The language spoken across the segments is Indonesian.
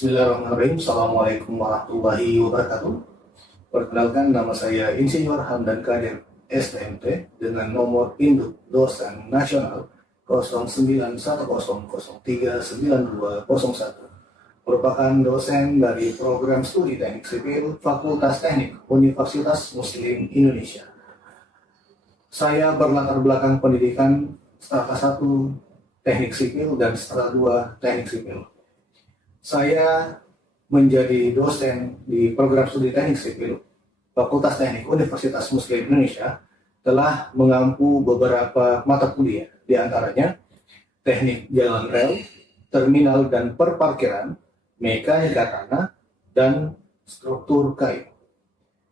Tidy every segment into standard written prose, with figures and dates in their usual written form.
Bismillahirrahmanirrahim. Assalamualaikum warahmatullahi wabarakatuh. Perkenalkan, nama saya Insinyur Hamdan Kadir STMT dengan nomor induk dosen nasional 0910039201. Merupakan dosen dari program studi teknik sipil Fakultas Teknik Universitas Muslim Indonesia. Saya berlatar belakang pendidikan strata 1 teknik sipil dan strata 2 teknik sipil. Saya menjadi dosen di program studi teknik sipil Fakultas Teknik Universitas Muslim Indonesia telah mengampu beberapa mata kuliah, di antaranya teknik jalan rel, terminal dan perparkiran, mekanika tanah, dan struktur kayu.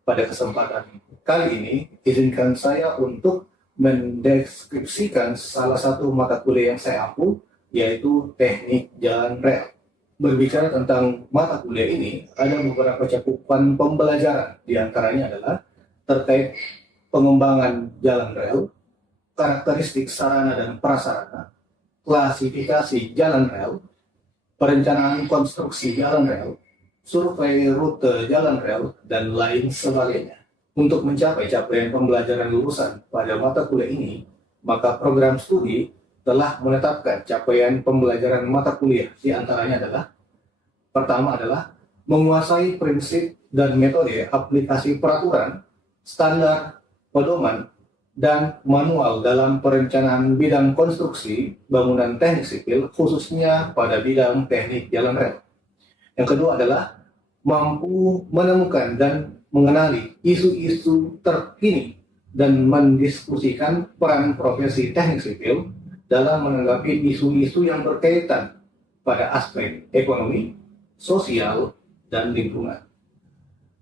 Pada kesempatan kali ini, izinkan saya untuk mendeskripsikan salah satu mata kuliah yang saya ampu, yaitu teknik jalan rel. Berbicara tentang mata kuliah ini, ada beberapa cakupan pembelajaran, di antaranya adalah terkait pengembangan jalan rel, karakteristik sarana dan prasarana, klasifikasi jalan rel, perencanaan konstruksi jalan rel, survei rute jalan rel, dan lain sebagainya. Untuk mencapai capaian pembelajaran lulusan pada mata kuliah ini, maka program studi telah menetapkan capaian pembelajaran mata kuliah, di antaranya adalah pertama adalah menguasai prinsip dan metode aplikasi peraturan, standar, pedoman, dan manual dalam perencanaan bidang konstruksi bangunan teknik sipil, khususnya pada bidang teknik jalan rel. Yang kedua adalah mampu menemukan dan mengenali isu-isu terkini dan mendiskusikan peran profesi teknik sipil dalam menanggapi isu-isu yang berkaitan pada aspek ekonomi, sosial, dan lingkungan.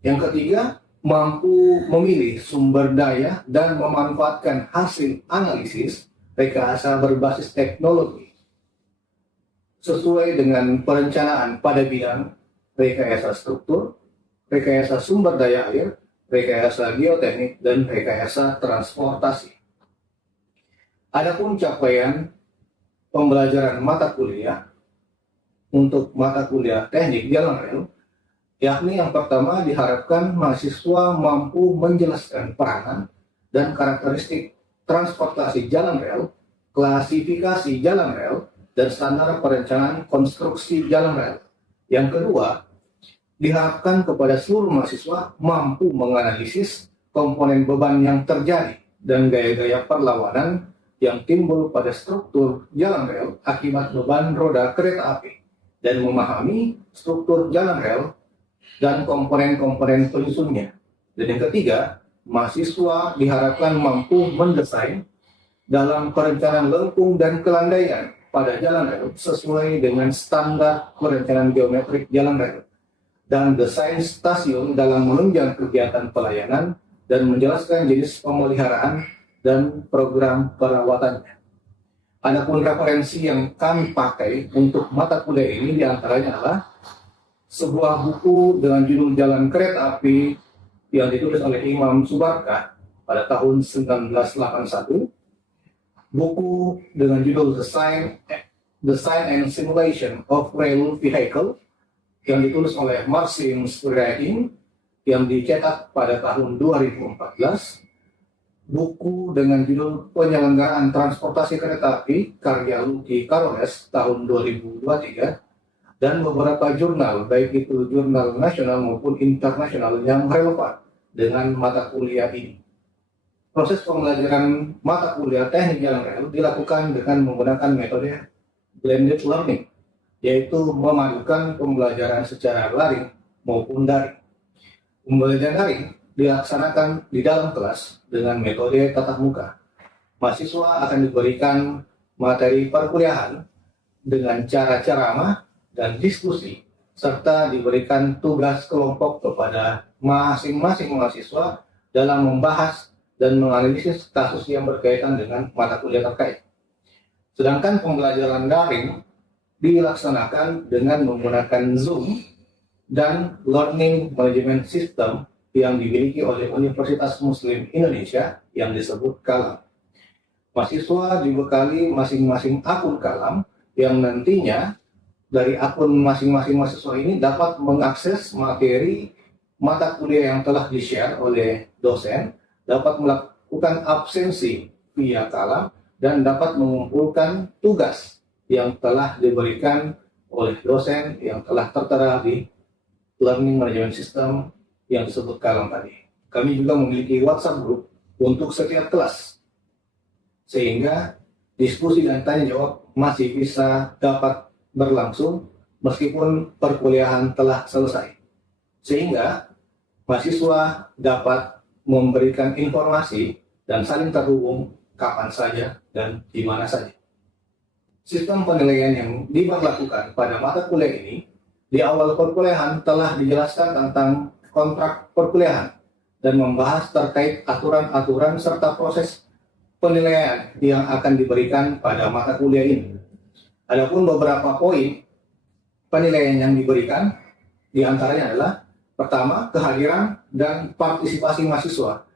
Yang ketiga, mampu memilih sumber daya dan memanfaatkan hasil analisis rekayasa berbasis teknologi sesuai dengan perencanaan pada bidang rekayasa struktur, rekayasa sumber daya air, rekayasa geoteknik, dan rekayasa transportasi. Adapun capaian pembelajaran mata kuliah untuk mata kuliah teknik jalan rel, yakni yang pertama diharapkan mahasiswa mampu menjelaskan peranan dan karakteristik transportasi jalan rel, klasifikasi jalan rel, dan standar perencanaan konstruksi jalan rel. Yang kedua, diharapkan kepada seluruh mahasiswa mampu menganalisis komponen beban yang terjadi dan gaya-gaya perlawanan yang timbul pada struktur jalan rel akibat beban roda kereta api, dan memahami struktur jalan rel dan komponen-komponen penyusunnya. Dan yang ketiga, mahasiswa diharapkan mampu mendesain dalam perencanaan lengkung dan kelandaian pada jalan rel sesuai dengan standar perencanaan geometrik jalan rel, dan desain stasiun dalam menunjang kegiatan pelayanan dan menjelaskan jenis pemeliharaan dan program perawatannya. Adapun referensi yang kami pakai untuk mata kuliah ini diantaranya adalah sebuah buku dengan judul Jalan Kereta Api yang ditulis oleh Imam Subarkah pada tahun 1981, buku dengan judul Design and Simulation of Rail Vehicle yang ditulis oleh Marcin Spuradin yang dicetak pada tahun 2014, buku dengan judul Penyelenggaraan Transportasi Kereta Api karya Lucky Caroles tahun 2023, dan beberapa jurnal, baik itu jurnal nasional maupun internasional yang relevan dengan mata kuliah ini. Proses pembelajaran mata kuliah teknik jalan rel dilakukan dengan menggunakan metode blended learning, yaitu memadukan pembelajaran secara daring maupun daring. Pembelajaran daring dilaksanakan di dalam kelas dengan metode tatap muka. Mahasiswa akan diberikan materi perkuliahan dengan cara ceramah dan diskusi, serta diberikan tugas kelompok kepada masing-masing mahasiswa dalam membahas dan menganalisis kasus yang berkaitan dengan mata kuliah terkait. Sedangkan pembelajaran daring dilaksanakan dengan menggunakan Zoom dan Learning Management System yang dimiliki oleh Universitas Muslim Indonesia yang disebut KALAM. Mahasiswa dibekali masing-masing akun KALAM yang nantinya dari akun masing-masing mahasiswa ini dapat mengakses materi mata kuliah yang telah di-share oleh dosen, dapat melakukan absensi via kalam, dan dapat mengumpulkan tugas yang telah diberikan oleh dosen yang telah tertera di Learning Management System yang disebut kalam tadi. Kami juga memiliki WhatsApp group untuk setiap kelas, sehingga diskusi dan tanya jawab masih bisa dapat berlangsung meskipun perkuliahan telah selesai, sehingga mahasiswa dapat memberikan informasi dan saling terhubung kapan saja dan di mana saja. Sistem penilaian yang diberlakukan pada mata kuliah ini di awal perkuliahan telah dijelaskan tentang kontrak perkuliahan dan membahas terkait aturan-aturan serta proses penilaian yang akan diberikan pada mata kuliah ini. Adapun beberapa poin penilaian yang diberikan diantaranya adalah: pertama, kehadiran dan partisipasi mahasiswa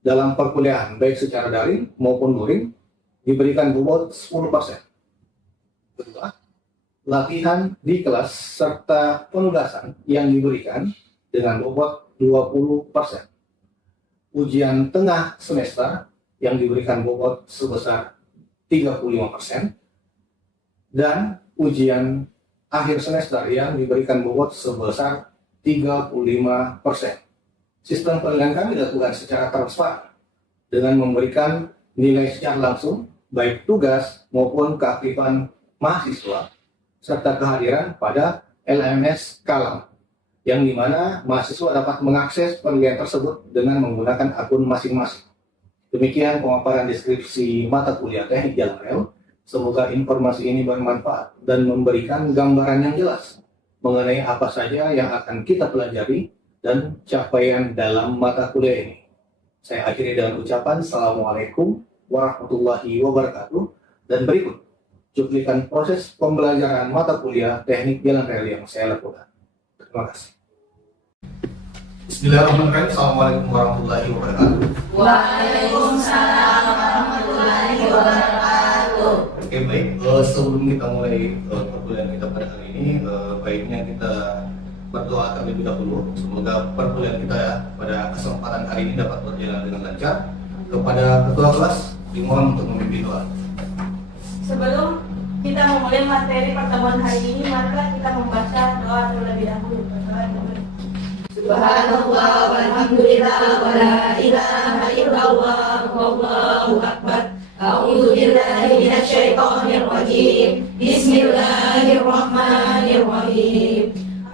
dalam perkuliahan baik secara daring maupun luring diberikan bobot 10%. Kedua, latihan di kelas serta penugasan yang diberikan dengan bobot 20%. Ujian tengah semester yang diberikan bobot sebesar 35%. Dan ujian akhir semester yang diberikan bobot sebesar 35%. Sistem penilaian kami dilakukan secara transparan dengan memberikan nilai secara langsung baik tugas maupun keaktifan mahasiswa serta kehadiran pada LMS Kalam, yang dimana mahasiswa dapat mengakses penilaian tersebut dengan menggunakan akun masing-masing. Demikian pemaparan deskripsi mata kuliah Teknik Jalan Rel. Semoga informasi ini bermanfaat dan memberikan gambaran yang jelas mengenai apa saja yang akan kita pelajari dan capaian dalam mata kuliah ini. Saya akhiri dengan ucapan Assalamualaikum warahmatullahi wabarakatuh, dan berikut cuplikan proses pembelajaran mata kuliah Teknik Jalan Rel yang saya lakukan. Terima kasih. Bismillahirrahmanirrahim. Assalamualaikum warahmatullahi wabarakatuh. Waalaikumsalam warahmatullahi wabarakatuh. Oke, baik. Sebelum kita mulai perkuliahan kita pada hari ini, baiknya kita berdoa terlebih dahulu. Semoga perkuliahan kita pada kesempatan hari ini dapat berjalan dengan lancar. Kepada ketua kelas, dimohon untuk memimpin doa. Sebelum kita memulai materi pertemuan hari ini, maka kita membaca doa terlebih dahulu. Subhanallah walhamdulillah wa la ilaha illallah wallahu akbar. A'udzu billahi minasy syaithanir rajim. Bismillahirrahmanirrahim.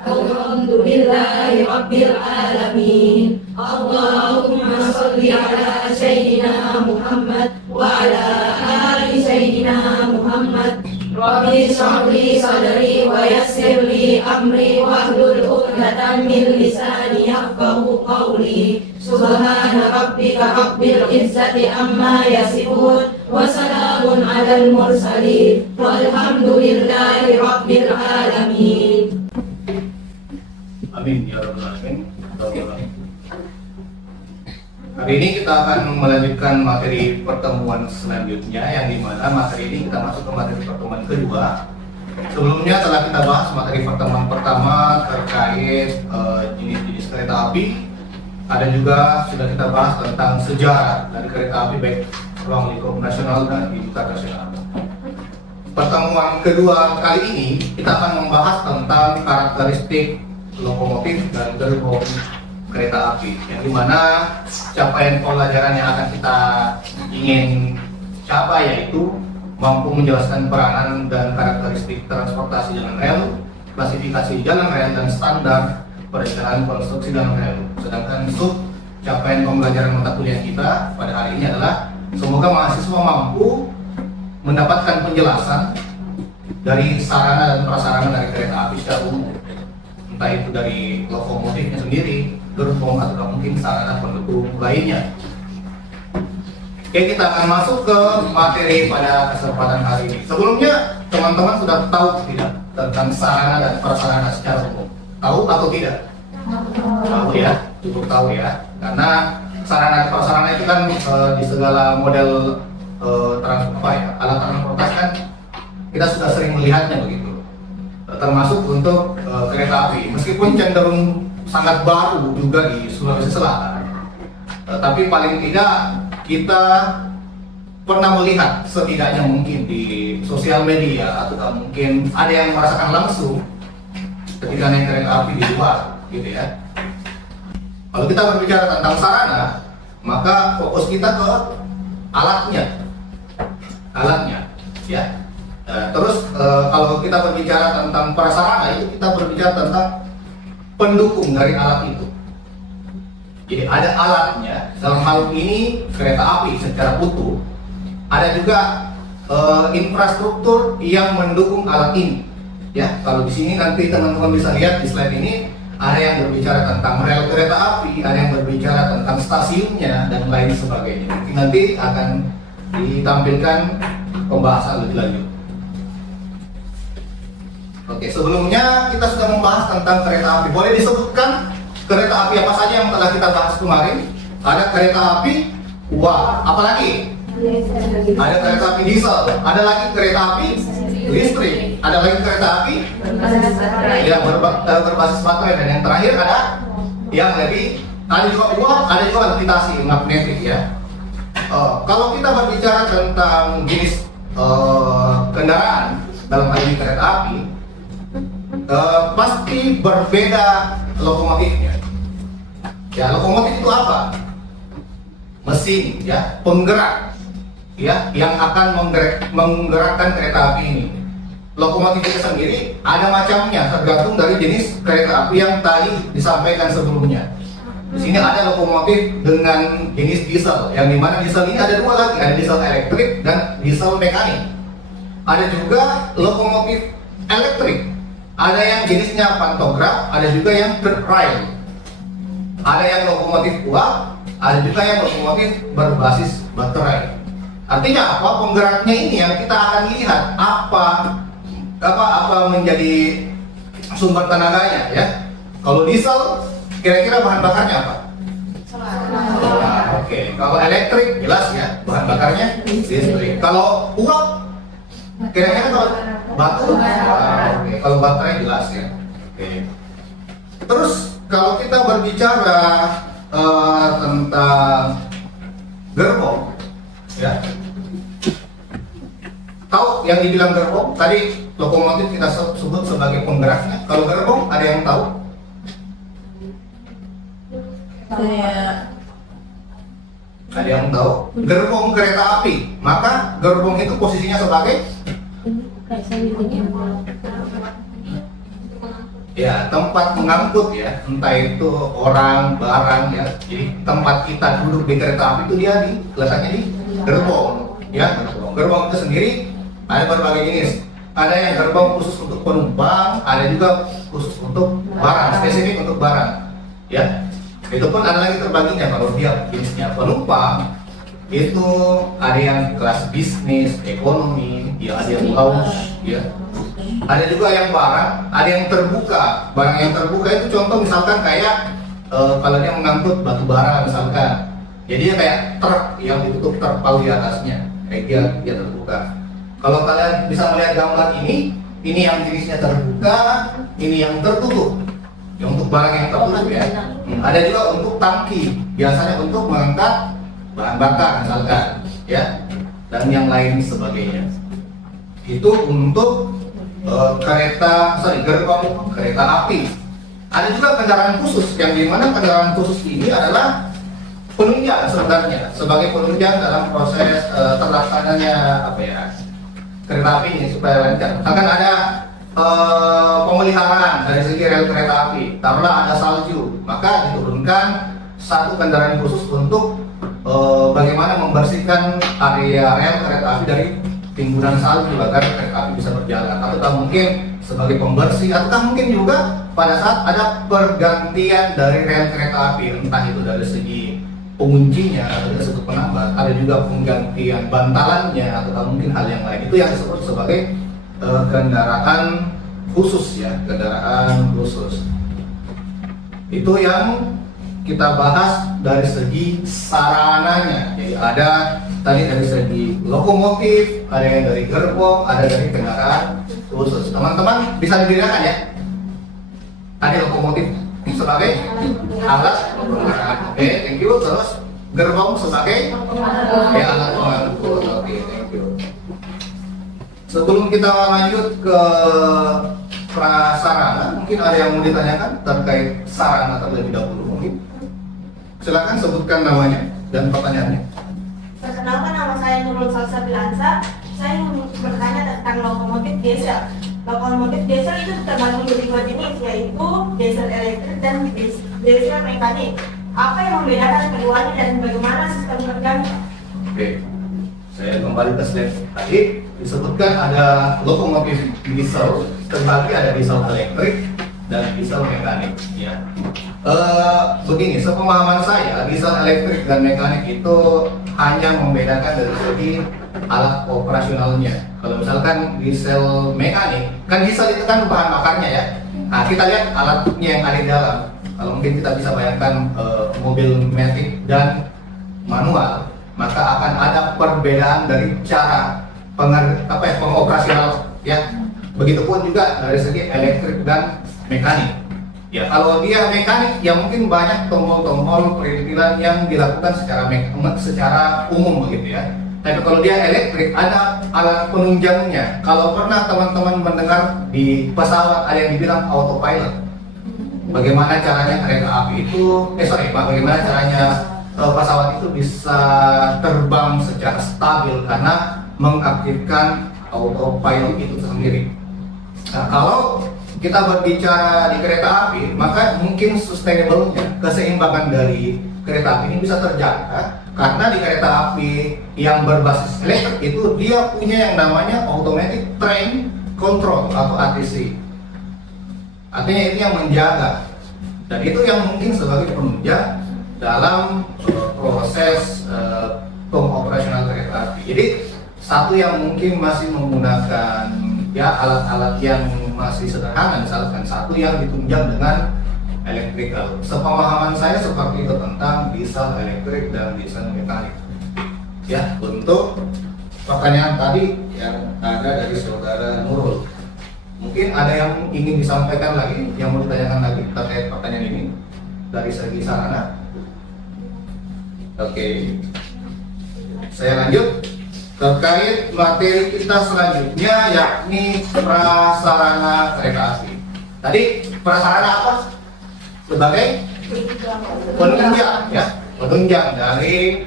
Alhamdulillahi rabbil alamin. Allahumma shalli ala sayyidina Muhammad wa ala ali sayyidina Muhammad. Rabbi shrah li sadri wa yassir li amri wahlul 'uqdatam min lisani yafqahu qawli. Subhana rabbika rabbil izzati amma yasifun wa salamun 'alal mursalin walhamdulillahi rabbil alamin. Amin ya rabbal alamin. Hari ini kita akan melanjutkan materi pertemuan selanjutnya, yang dimana materi ini kita masuk ke materi pertemuan kedua. Sebelumnya telah kita bahas materi pertemuan pertama terkait jenis-jenis kereta api. Ada juga sudah kita bahas tentang sejarah dari kereta api baik ruang lingkup nasional dan internasional. Pertemuan kedua kali ini kita akan membahas tentang karakteristik lokomotif dan gerbong kereta api, yang dimana capaian pembelajaran yang akan kita ingin capai yaitu mampu menjelaskan peranan dan karakteristik transportasi jalan rel, klasifikasi jalan rel, dan standar perencanaan konstruksi jalan rel. Sedangkan sub capaian pembelajaran mata kuliah kita pada hari ini adalah semoga mahasiswa mampu mendapatkan penjelasan dari sarana dan prasarana dari kereta api secara umum, entah itu dari lokomotifnya sendiri, gerbong, atau mungkin sarana pendukung lainnya. Oke, kita akan masuk ke materi pada kesempatan hari ini. Sebelumnya, teman-teman sudah tahu tidak tentang sarana dan prasarana secara umum? Tahu atau tidak? Tahu ya, cukup tahu ya. Karena sarana dan prasarana itu kan di segala model alat transportasi kan kita sudah sering melihatnya begitu. termasuk untuk kereta api. Meskipun cenderung sangat baru juga di Sulawesi Selatan, tapi paling tidak kita pernah melihat setidaknya mungkin di sosial media atau mungkin ada yang merasakan langsung ketika naik kereta api di luar, gitu ya. Kalau kita berbicara tentang sarana, maka fokus kita ke alatnya, ya. Terus kalau kita berbicara tentang prasarana, itu kita berbicara tentang pendukung dari alat itu. Jadi ada alatnya, dalam hal ini kereta api secara utuh. Ada juga infrastruktur yang mendukung alat ini. Ya, kalau di sini nanti teman-teman bisa lihat di slide ini ada yang berbicara tentang rel kereta api, ada yang berbicara tentang stasiunnya dan lain sebagainya. Mungkin nanti akan ditampilkan pembahasan lebih lanjut. Oke, sebelumnya kita sudah membahas tentang kereta api. Boleh disebutkan kereta api apa saja yang telah kita bahas kemarin? Ada kereta api uap, apalagi? Ada kereta api diesel, ada lagi kereta api listrik, ada lagi kereta api ya berbasis baterai, dan yang terakhir ada yang lebih, ada juga uap, ada juga levitasi magnetik ya. Kalau kita berbicara tentang jenis kendaraan dalam hal ini kereta api, pasti berbeda lokomotifnya. Ya, lokomotif itu apa? Mesin ya, penggerak ya, yang akan menggerakkan kereta api ini. Lokomotif itu sendiri ada macamnya, tergantung dari jenis kereta api yang tadi disampaikan sebelumnya. Di sini ada lokomotif dengan jenis diesel, yang dimana diesel ini ada dua lagi, ada diesel elektrik dan diesel mekanik. Ada juga lokomotif elektrik, ada yang jenisnya pantograf, ada juga yang third rail. Ada yang lokomotif uap, ada juga yang lokomotif berbasis baterai. Artinya apa? Penggeraknya ini yang kita akan lihat apa menjadi sumber tenaganya ya. Kalau diesel kira-kira bahan bakarnya apa? Oke. Kalau elektrik jelas ya, bahan bakarnya listrik. Kalau uap kira-kira kalau batu? Oke. Kalau baterai jelas ya. Oke. Terus kalau kita berbicara tentang gerbong ya, tahu yang dibilang gerbong tadi, lokomotif kita sebut sebagai penggeraknya. Kalau gerbong ada yang tahu? Ada yang tahu? Gerbong kereta api, maka gerbong itu posisinya sebagai ya tempat mengangkut ya, entah itu orang, barang ya. Jadi tempat kita duduk di kereta api itu dia letaknya di gerbong ya. Gerbong itu sendiri ada berbagai jenis. Ada yang gerbong khusus untuk penumpang, ada juga khusus untuk barang, spesifik untuk barang ya. Itu pun ada lagi terbaginya. Kalau dia jenisnya penumpang, itu ada yang kelas bisnis, ekonomi, ya ada yang lounge ya. Ada juga yang barang, ada yang terbuka. Barang yang terbuka itu contoh misalkan kayak kalau dia mengangkut batu bara misalkan, jadi dia kayak truk yang ditutup terpal di atasnya, kayak dia terbuka. Kalau kalian bisa melihat gambar ini yang jenisnya terbuka, ini yang tertutup. Yang untuk barang yang tertutup ya. Ada juga untuk tangki, biasanya untuk mengangkat bahan bakar misalkan ya, dan yang lain sebagainya. Itu untuk gerbong kereta api. Ada juga kendaraan khusus, yang dimana kendaraan khusus ini adalah penunjang sebenarnya, sebagai penunjang dalam proses terlaksananya kereta api ini supaya lancar. Akan ada pemeliharaan dari segi rel kereta api. Taruhlah ada salju, maka diturunkan satu kendaraan khusus untuk bagaimana membersihkan area rel kereta api dari timbunan salju agar kereta api bisa berjalan. Atau mungkin sebagai pembersih, atau mungkin juga pada saat ada pergantian dari rel kereta api, entah itu dari segi penguncinya atau dari segi penambah, ada juga penggantian bantalannya atau mungkin hal yang lain. Itu yang disebut sebagai kendaraan khusus ya, kendaraan khusus. Itu yang kita bahas dari segi sarananya. Jadi ada Tadi dari segi lokomotif, ada yang dari gerbong, ada dari kendaraan khusus. Teman-teman bisa dibedakan ya. Tadi lokomotif sebagai alat penggerak. Oke, thank you. Terus gerbong sebagai alat pengangkut. Oke, thank you. Sebelum kita lanjut ke prasarana, mungkin ada yang mau ditanyakan terkait sarana terlebih dahulu mungkin. Silakan sebutkan namanya dan pertanyaannya. Perkenalkan, nama saya Nurul Salsabilansa. Saya ingin bertanya tentang lokomotif diesel. Lokomotif diesel itu terbagi menjadi dua jenis, yaitu diesel elektrik dan diesel mekanik. Apa yang membedakan keduanya dan bagaimana sistem kerjanya? Oke, saya kembali ke slide tadi. Disebutkan ada lokomotif diesel, terbagi ada diesel elektrik dan diesel mekanik. Ya. Begini, sepemahaman saya, diesel elektrik dan mekanik itu hanya membedakan dari segi alat operasionalnya. Kalau misalkan diesel mekanik, kan diesel itu kan bahan bakarnya ya. Nah, kita lihat alatnya yang ada di dalam. Kalau mungkin kita bisa bayangkan mobil matic dan manual, maka akan ada perbedaan dari cara pengoperasional ya. Begitupun juga dari segi elektrik dan mekanik. Ya, kalau dia mekanik, ya mungkin banyak tombol-tombol perintilan yang dilakukan secara umum begitu ya. Tapi kalau dia elektrik, ada alat penunjangnya. Kalau pernah teman-teman mendengar di pesawat ada yang dibilang autopilot, bagaimana caranya kereta api itu, bagaimana caranya pesawat itu bisa terbang secara stabil karena mengaktifkan autopilot itu sendiri. Nah, kalau kita berbicara di kereta api, maka mungkin sustainable-nya, keseimbangan dari kereta api ini bisa terjaga karena di kereta api yang berbasis elektrik itu dia punya yang namanya automatic train control atau ATC. Artinya itu yang menjaga, dan itu yang mungkin sebagai penunjang dalam proses pengoperasional kereta api. Jadi satu yang mungkin masih menggunakan ya alat-alat yang masih sederhana, misalkan satu yang ditunjang dengan elektrikal. Sepemahaman saya seperti itu tentang diesel elektrik dan diesel mekanik. Ya, untuk pertanyaan tadi yang ada dari saudara Nurul, mungkin ada yang ingin disampaikan lagi, yang mau ditanyakan lagi terkait pertanyaan ini dari segi sarana. Oke, saya lanjut terkait materi kita selanjutnya, yakni prasarana kereta api. Tadi prasarana apa? Sebagai penunjang ya, penunjang dari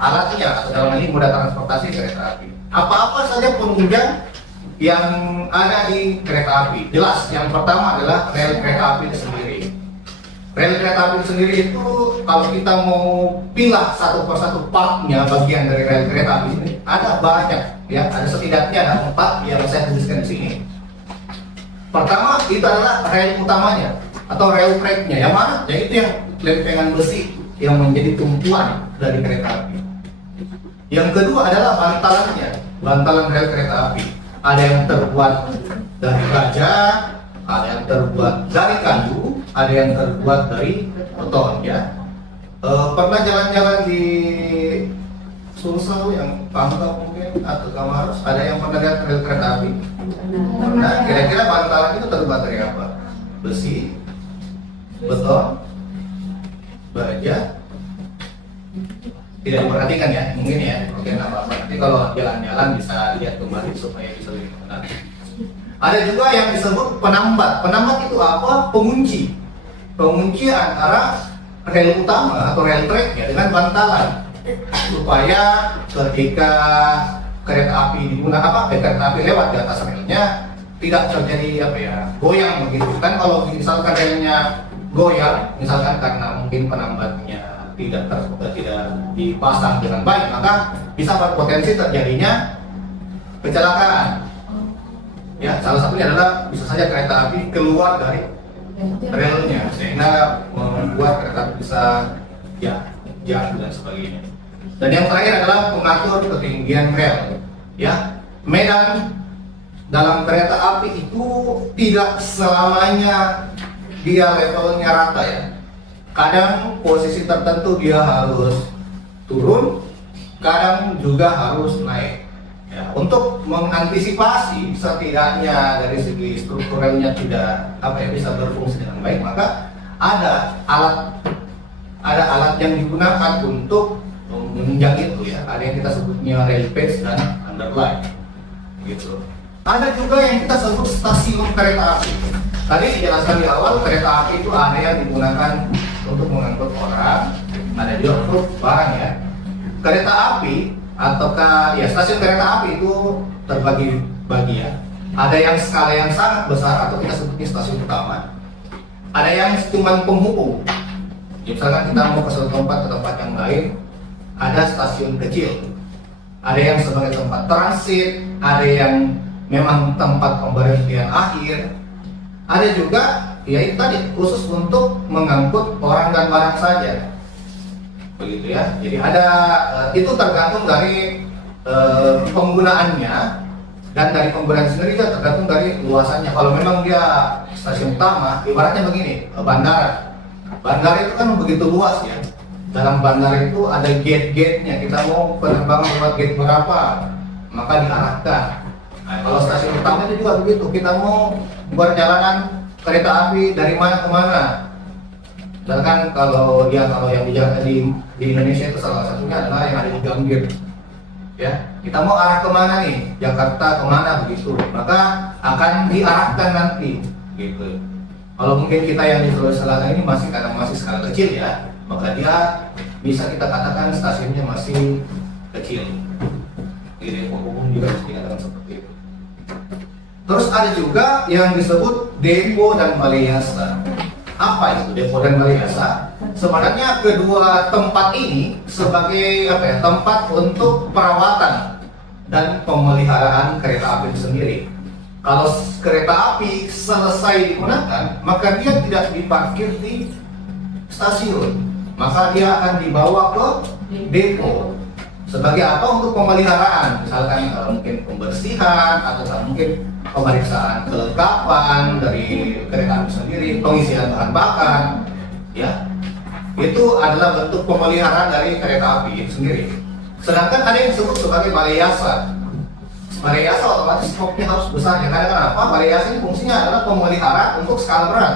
alatnya atau dalam ini moda transportasi kereta api. Apa-apa saja penunjang yang ada di kereta api? Jelas, yang pertama adalah rel kereta api itu sendiri. Rel kereta api sendiri itu kalau kita mau pilah satu persatu partnya, bagian dari rel kereta api ini ada banyak ya, ada setidaknya ada 4 yang saya tuliskan di sini. Pertama itu adalah rel utamanya atau rel tracknya, yang mana? Yaitu yang lempengan besi yang menjadi tumpuan dari kereta api. Yang kedua adalah bantalannya, bantalan rel kereta api. Ada yang terbuat dari baja, ada yang terbuat dari kayu, ada yang terbuat dari beton ya. Pernah jalan-jalan di Sulsel yang Pangkal mungkin atau Kamaros, ada yang pernah lihat rel kereta api? Nah, kira-kira bantalan itu terbuat dari apa? Besi, beton, baja. Tidak diperhatikan ya, mungkin ya. Oke, nggak apa-apa. Nanti kalau jalan-jalan bisa lihat kembali supaya bisa lebih benar. Ada juga yang disebut penambat. Penambat itu apa? Pengunci. Pengunci antara rel utama atau rel track ya dengan bantalan, supaya ketika kereta api digunakan kereta api lewat di atas relnya tidak terjadi goyang begitu kan. Kalau misalkan relnya goyang, misalkan karena mungkin penambatnya tidak dipasang dengan baik, maka bisa berpotensi terjadinya kecelakaan. Ya, salah satunya adalah bisa saja kereta api keluar dari relnya sehingga membuat kereta api bisa jatuh dan sebagainya. Dan yang terakhir adalah pengatur ketinggian rel. Ya, medan dalam kereta api itu tidak selamanya dia levelnya rata ya. Kadang posisi tertentu dia harus turun, kadang juga harus naik. Ya, untuk mengantisipasi setidaknya dari segi strukturalnya tidak bisa berfungsi dengan baik, maka ada alat yang digunakan untuk menunjang itu ya. Ada yang kita sebutnya rail base dan underline gitu. Ada juga yang kita sebut stasiun kereta api. Tadi dijelaskan di awal, kereta api itu ada yang digunakan untuk mengangkut orang, ada juga untuk barang ya. Kereta api ataukah ya stasiun kereta api itu terbagi-bagi ya. Ada yang skala yang sangat besar atau kita sebutnya stasiun utama. Ada yang cuma penghubung. Misalkan kita mau ke suatu tempat ke tempat yang lain, ada stasiun kecil. Ada yang sebagai tempat transit, ada yang memang tempat pemberhentian akhir. Ada juga ya itu tadi khusus untuk mengangkut orang dan barang saja. Begitu ya. Jadi ada itu tergantung dari penggunaannya, dan dari penggunaan sendiri juga tergantung dari luasannya. Kalau memang dia stasiun utama, ibaratnya begini, bandara. Bandara itu kan begitu luas ya. Dalam bandara itu ada gate-gate-nya. Kita mau penerbangan lewat gate berapa, maka diarahkan. Nah, kalau stasiun utama itu juga begitu. Kita mau perjalanan kereta api dari mana ke mana. Misalkan kalau yang di Indonesia itu salah satunya adalah yang ada di Gambir, ya kita mau arah kemana nih, Jakarta kemana begitu, maka akan diarahkan nanti, gitu. Kalau mungkin kita yang di Sulawesi Selatan ini masih skala kecil ya, maka dia bisa kita katakan stasiunnya masih kecil. Di Depok umum juga bisa dikatakan seperti itu. Terus ada juga yang disebut depo dan balai yasa. Apa itu depo dan balai yasa? Sebenarnya kedua tempat ini sebagai tempat untuk perawatan dan pemeliharaan kereta api itu sendiri. Kalau kereta api selesai digunakan, maka dia tidak diparkir di stasiun, maka dia akan dibawa ke depo. Sebagai apa? Untuk pemeliharaan, misalkan mungkin pembersihan atau mungkin pemeriksaan kelengkapan dari kereta api sendiri, pengisian bahan bakar, ya itu adalah bentuk pemeliharaan dari kereta api itu sendiri. Sedangkan ada yang disebut sebagai balai yasa. Balai yasa otomatis skopnya harus besar ya. Karena kenapa? Balai yasa ini fungsinya adalah pemeliharaan untuk skala berat.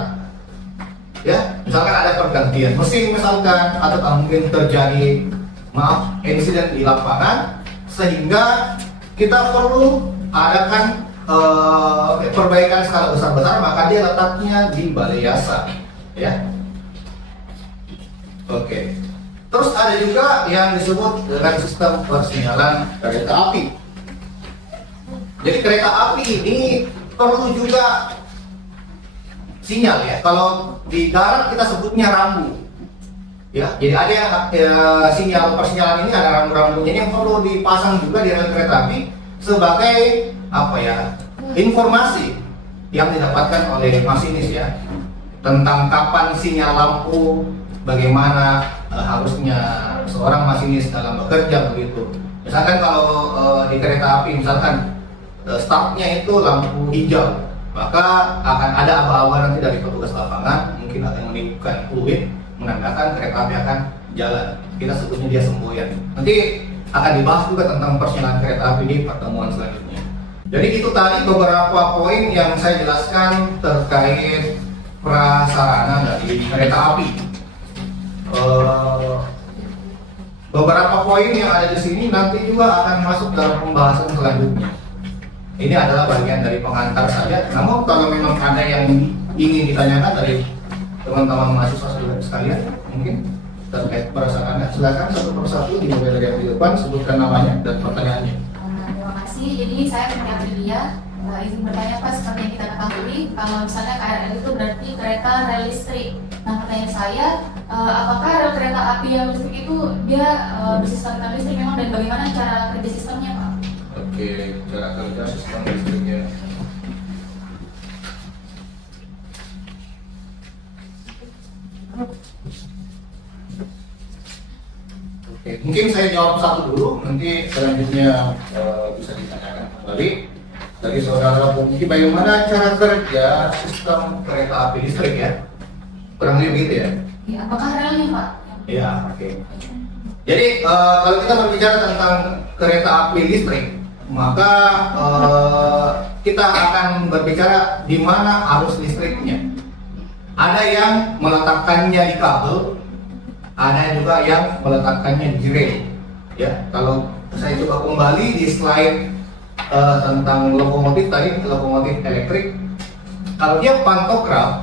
Ya, misalkan ada pergantian mesin misalkan, atau mungkin terjadi insiden di lapangan, sehingga kita perlu adakan perbaikan skala besar-besar, maka dia letaknya di balai yasa, ya. Oke. Terus ada juga yang disebut dengan sistem persinyalan kereta api. Jadi kereta api ini perlu juga sinyal ya. Kalau di darat kita sebutnya rambu. Ya, jadi ada sinyal persinyalan ini, ada rambu-rambunya yang perlu dipasang juga di rel kereta api sebagai informasi yang didapatkan oleh masinis ya, tentang kapan sinyal lampu, bagaimana harusnya seorang masinis dalam bekerja begitu. Misalkan kalau di kereta api misalkan startnya itu lampu hijau, maka akan ada aba-aba nanti dari petugas lapangan, mungkin akan meniupkan fluid menandakan kereta api akan jalan. Kita sebutnya dia semboyan. Nanti akan dibahas juga tentang persinyalan kereta api di pertemuan selanjutnya. Jadi itu tadi beberapa poin yang saya jelaskan terkait prasarana dari kereta api. Beberapa poin yang ada di sini nanti juga akan masuk dalam pembahasan selanjutnya. Ini adalah bagian dari pengantar saja. Namun kalau memang ada yang ingin ditanyakan dari teman-teman mahasiswa sekalian, mungkin terkait prasarana, silakan satu persatu dimulai dari yang di depan, sebutkan namanya dan pertanyaannya. Terima kasih. Jadi saya punya Aprilia, izin bertanya Pak, seperti yang kita ketahui, kalau misalnya KRL itu berarti kereta rel listrik. Nah pertanyaan saya, apakah rel kereta api yang listrik itu dia bersistem listrik memang, dan bagaimana cara kerja sistemnya Pak? Oke, cara kerja sistem listriknya. Oke, mungkin saya jawab satu dulu, nanti selanjutnya bisa ditanyakan kembali dari saudara Pungki, bagaimana cara kerja sistem kereta api listrik ya, kurang lebih begitu ya? Ya, apakah relnya Pak? Ya, oke. Jadi kalau kita berbicara tentang kereta api listrik, maka kita akan berbicara di mana arus listriknya. Ada yang meletakkannya di kabel, ada juga yang meletakkannya di rel. Ya, kalau saya coba kembali di slide tentang lokomotif tadi, lokomotif elektrik. Kalau dia pantograf,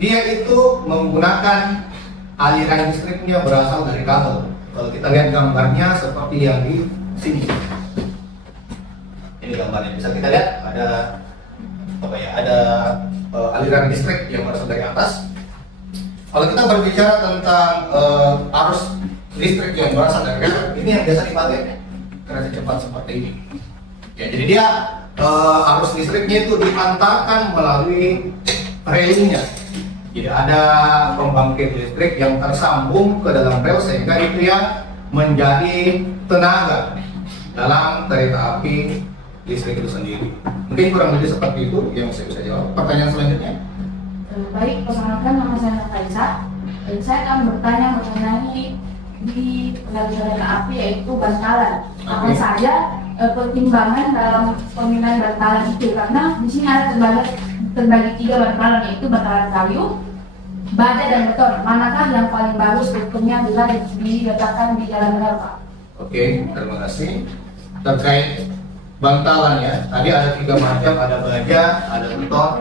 dia itu menggunakan aliran listriknya berasal dari kabel. Kalau kita lihat gambarnya seperti yang di sini. Ini gambarnya, bisa kita lihat ada apa ya? Ada aliran listrik yang berasal dari atas. Kalau kita berbicara tentang arus listrik yang berasal dari rel, ini yang biasa dipakai kereta cepat seperti ini. Ya, jadi dia arus listriknya itu diantarkan melalui relnya. Jadi ada pembangkit listrik yang tersambung ke dalam rel sehingga itu yang menjadi tenaga dalam kereta api listrik itu sendiri. Mungkin kurang lebih seperti itu yang saya bisa jawab. Pertanyaan selanjutnya. Baik, perkenalkan nama saya Kaisa. Dan saya akan bertanya mengenai di kereta api yaitu bantalan. Apa saja pertimbangan dalam pemilihan bantalan itu? Karena di sini ada terbagi 3 bantalan, yaitu bantalan kayu, baja dan beton. Manakah yang paling bagus strukturnya bila diletakkan di jalan rel, Pak? Oke, terima kasih. Terkait bantalan ya, tadi ada 3 macam, ada baja, ada beton,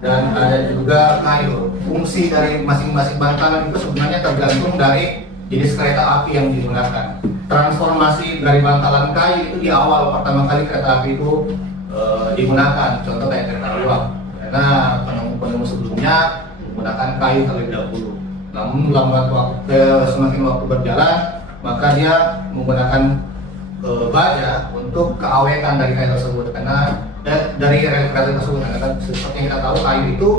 dan ada juga kayu. Fungsi dari masing-masing bantalan itu sebenarnya tergantung dari jenis kereta api yang digunakan. Transformasi dari bantalan kayu itu di awal pertama kali kereta api itu digunakan, contoh kayak kereta uap, karena penemu sebelumnya menggunakan kayu terlebih dahulu. Namun semakin waktu berjalan, maka dia menggunakan baja untuk keawetan dari kayu tersebut, karena dari rel kereta tersebut, karena seperti yang kita tahu kayu itu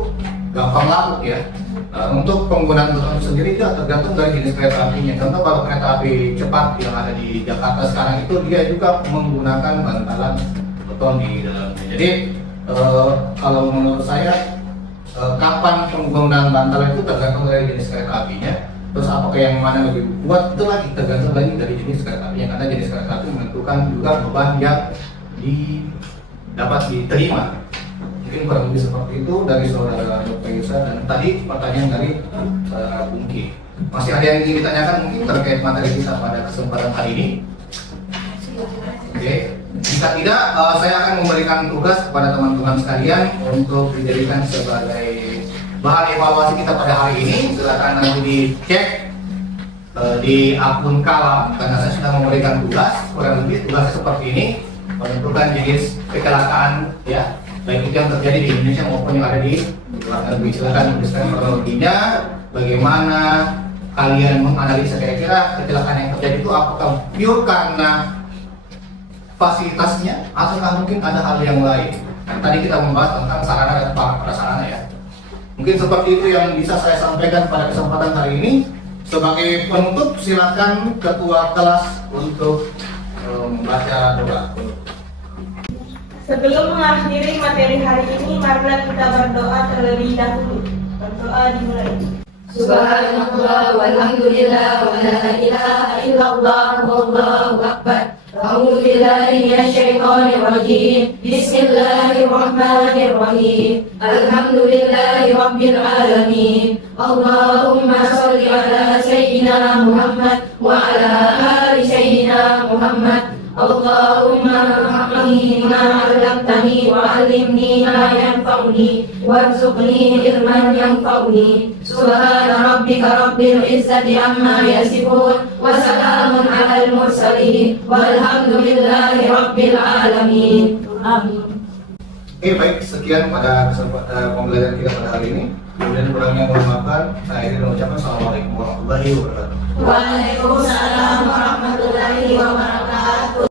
gampang larut ya. Untuk penggunaan beton sendiri itu tergantung dari jenis kereta apinya. Contoh kalau kereta api cepat yang ada di Jakarta sekarang itu dia juga menggunakan bantalan beton di dalamnya. Jadi kalau menurut saya kapan penggunaan bantalan itu tergantung dari jenis kereta apinya. Terus apakah yang mana lebih kuat itu lagi tergantung lagi dari jenis kereta apinya, karena jenis kereta api menentukan juga beban yang dapat diterima. Mungkin kurang lebih seperti itu dari saudara Dr. Yusa, dan tadi pertanyaan dari Bungki. Masih ada yang ingin ditanyakan mungkin terkait materi kita pada kesempatan hari ini? Oke, jika tidak, saya akan memberikan tugas kepada teman-teman sekalian untuk dijadikan sebagai bahan evaluasi kita pada hari ini. Silakan nanti dicek di akun Kalam, karena saya sudah memberikan tugas. Kurang lebih tugasnya seperti ini, menentukan jenis kecelakaan ya, baik itu yang terjadi di Indonesia maupun yang ada di luar negeri. Silakan menuliskan kronologinya, bagaimana kalian menganalisa kira-kira kecelakaan yang terjadi itu apakah pure karena fasilitasnya ataukah mungkin ada hal yang lain. Tadi kita membahas tentang sarana dan prasarana ya. Mungkin seperti itu yang bisa saya sampaikan pada kesempatan hari ini. Sebagai penutup, silakan ketua kelas untuk membaca doa. Sebelum mengakhiri materi hari ini, marilah kita berdoa terlebih dahulu. Berdoa dimulai. Subhanallah walhamdulillah wa la ilaha illallah wallahu akbar. A'udzu billahi minasyaitonir rajim. Bismillahirrahmanirrahim. Alhamdulillahi rabbil alamin. Allahumma shalli ala sayyidina Muhammad wa ala ali sayyidina Muhammad. Allahumma faqihni ma 'allamtani wa 'allimni ma yanfa'uni warzuqni ilman yanfa'uni. Subhana rabbika rabbil izzati amma yasifun wa salamun 'alal mursalin walhamdulillahi rabbil alamin. Amin. Oke, baik, sekian pada kesempatan pembelajaran kita pada hari ini. Kemudian kurangnya mohon maaf. Saya ingin mengucapkan assalamualaikum warahmatullahi wabarakatuh. Waalaikumsalam warahmatullahi wabarakatuh.